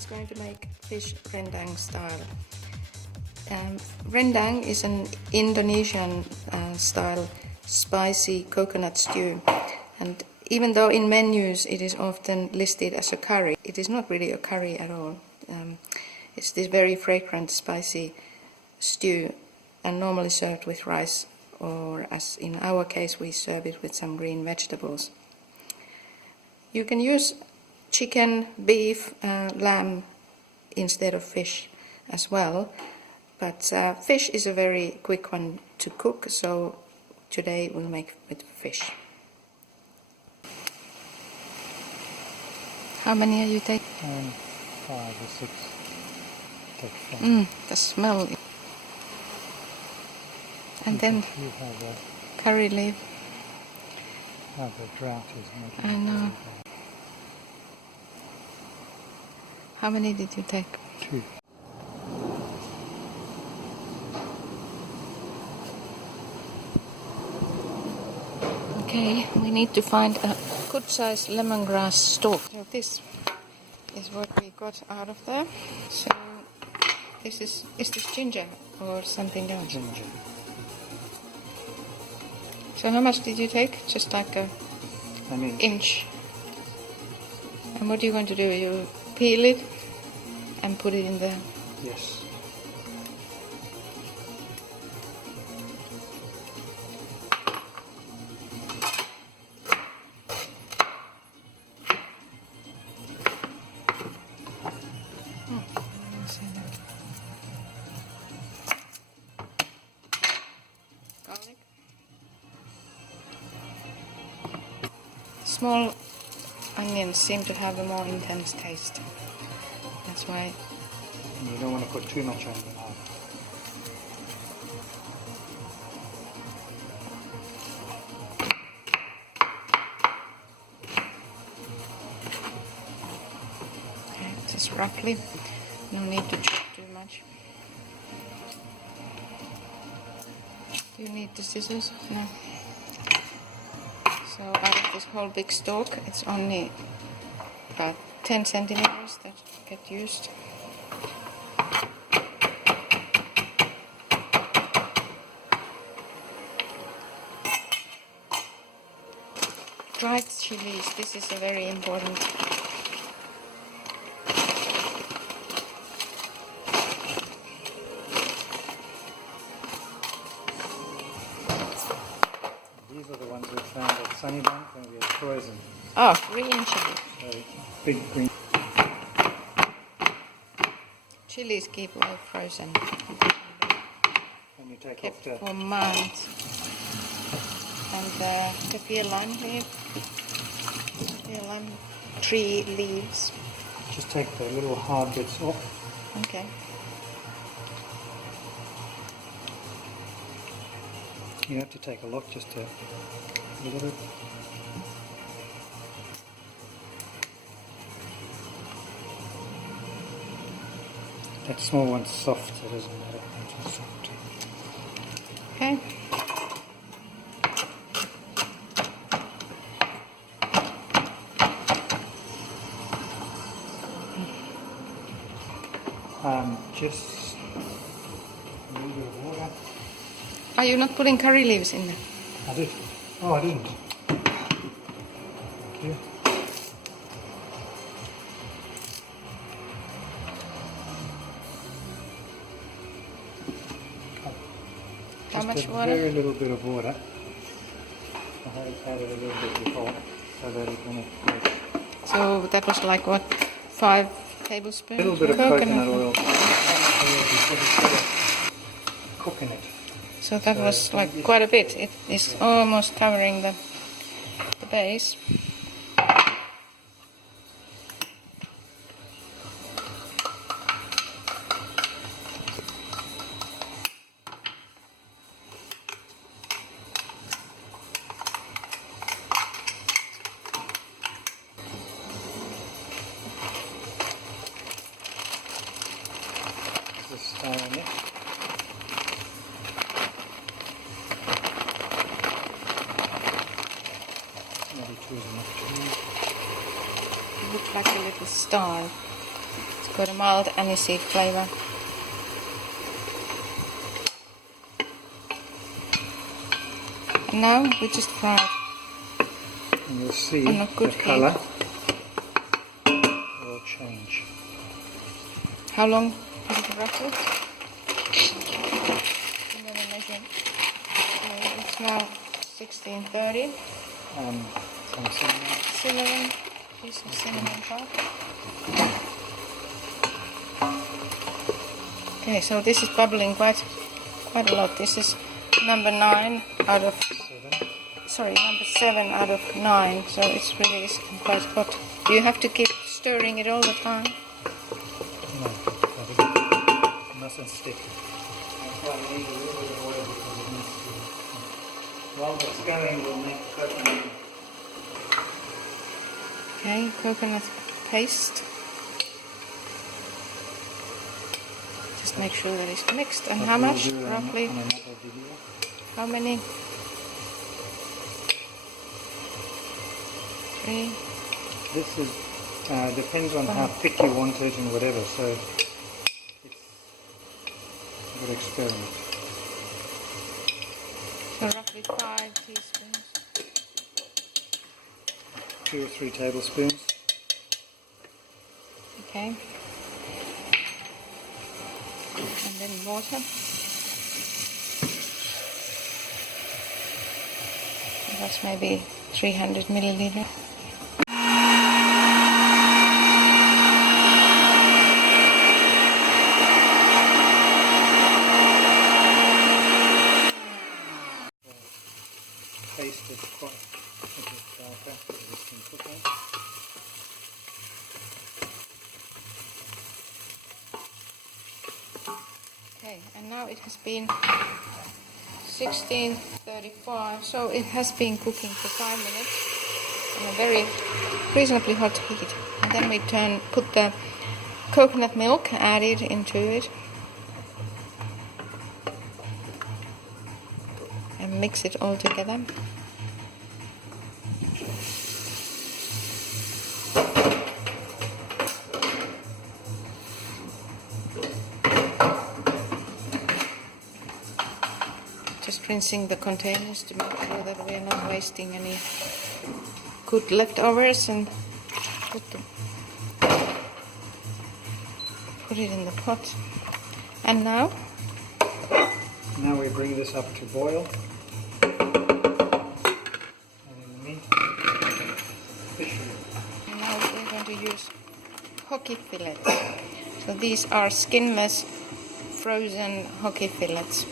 is going to make fish rendang style. Rendang is an Indonesian style spicy coconut stew, and even though in menus it is often listed as a curry, it is not really a curry at all. It's this very fragrant spicy stew, and normally served with rice, or as in our case we serve it with some green vegetables. You can use chicken, beef, lamb instead of fish as well, but fish is a very quick one to cook, so today we'll make with fish. How many are you taking? 5 or 6. Take 5. The smell. And then you have a curry leaf. The drought is making I know. it very bad. How many did you take? 2. Okay, we need to find a good sized lemongrass stalk. So this is what we got out of there. So is this ginger or something else? Ginger. So how much did you take? Just like an inch. And what are you going to do? You peel it and put it in there? Yes. Garlic. Small onions seem to have a more intense taste. That's why. And you don't want to put too much on the knife. Okay, just roughly. No need to chop too much. Do you need the scissors? No. So out of this whole big stalk, it's only about 10 centimeters that get used. Dried chillies, this is a very important. These are the ones we found at Sunnybank when we had frozen. Oh, green chili. So big green. Chilies keep well frozen. And you take Kept off the for months. And Kaffir lime leaf. Kaffir lime tree leaves. just take the little hard bits off. Okay. You have to take a lot just to look at it. That small one's soft, so it doesn't matter. It's soft. Okay. Just a little bit of water. Are you not putting curry leaves in there? I did. Oh, I didn't. Thank you. How much Just a water? very little bit of water. I have added a little bit before so that it won't break. So that was like what, 5 tablespoons? A little bit of coconut oil. Cooking it. So that So was like quite a bit. It is almost covering the base. Just stirring it. Maybe too much cheese. It looks like a little star. It's got a mild aniseed flavor. And now we just fry it. And you'll see On a the good colour will change. How long is it roughly? I'm going to measure it. So it's now 16:30. Some cinnamon. Cinnamon, piece of cinnamon pulp. Okay, so this is bubbling quite a lot. This is number 9 out of 7 out of 9. So it's really quite hot. Do you have to keep stirring it all the time? No, it mustn't stick. That's why we need a little bit of oil because it needs to. While it's going, we'll make coconut. Okay, coconut paste. Just make sure that it's mixed. And how much roughly? On another video. How many? 3. This is depends on how thick you want it and whatever. So it's a good experiment. So roughly 5 teaspoons. 2 or 3 tablespoons. Okay. And then water. That's maybe 300 milliliters. Paste it quite a bit darker so this can cook on. Okay, and now it has been 16:35, so it has been cooking for 5 minutes on a very reasonably hot heat. And then we put the coconut milk added into it and mix it all together. Just rinsing the containers to make sure that we are not wasting any good leftovers, and put it in the pot. And now we bring this up to boil. And in the meantime, fish roux. Now we're going to use hockey fillets. So these are skinless frozen hockey fillets.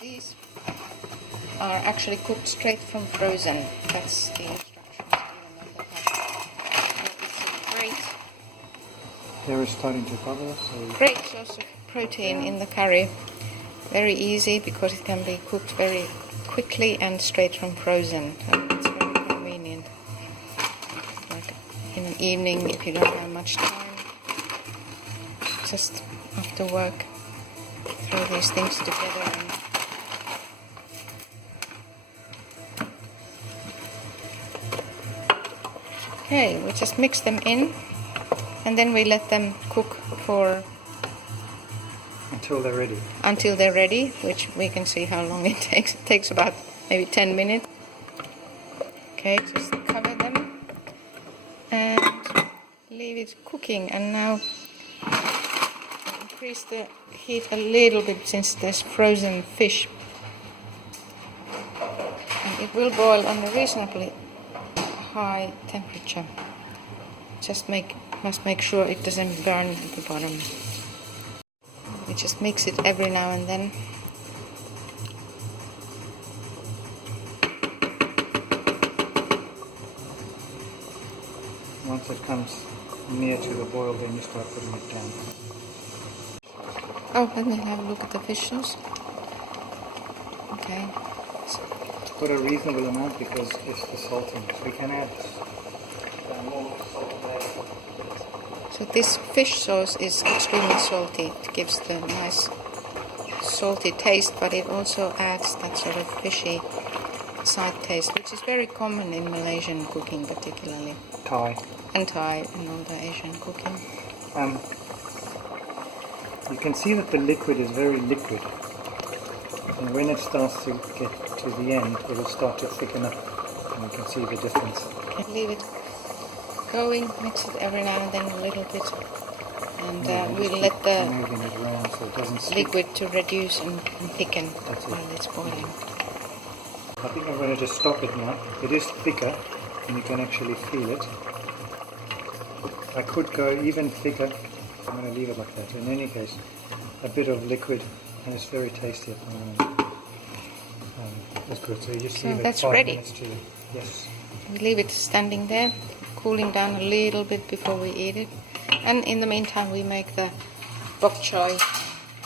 These are actually cooked straight from frozen. That's the instructions given on the pack. It's a Here it's starting to bubble, so great source of protein in the curry. Very easy because it can be cooked very quickly and straight from frozen. So it's very convenient. Like in an evening, if you don't have much time, just after work, throw these things together and okay, we just mix them in and then we let them cook for until they're ready, which we can see how long it takes. It takes about maybe 10 minutes. Okay, just cover them and leave it cooking. And now increase the heat a little bit since there's frozen fish, and it will boil on a reasonably high temperature. Just must make sure it doesn't burn at the bottom. We just mix it every now and then. Once it comes near to the boil, then you start putting it down. Oh, let me have a look at the fish sauce. Okay. Put a reasonable amount because it's the salting. So we can add more salt flavor. So this fish sauce is extremely salty. It gives the nice salty taste, but it also adds that sort of fishy side taste, which is very common in Malaysian cooking particularly. Thai. And Thai and all the Asian cooking. You can see that the liquid is very liquid. And when it starts to get to the end, it will start to thicken up. And you can see the difference. Okay, leave it going, mix it every now and then a little bit. And we'll let the moving it around so it doesn't stick. liquid to reduce and thicken while it's boiling. I think I'm going to just stop it now. It is thicker and you can actually feel it. I could go even thicker. I'm going to leave it like that. In any case, a bit of liquid and it's very tasty at the moment. That's good. So you just leave it that's 5 ready. minutes to, yes. We leave it standing there, cooling down a little bit before we eat it. And in the meantime we make the bok choy,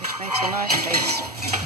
which makes a nice taste.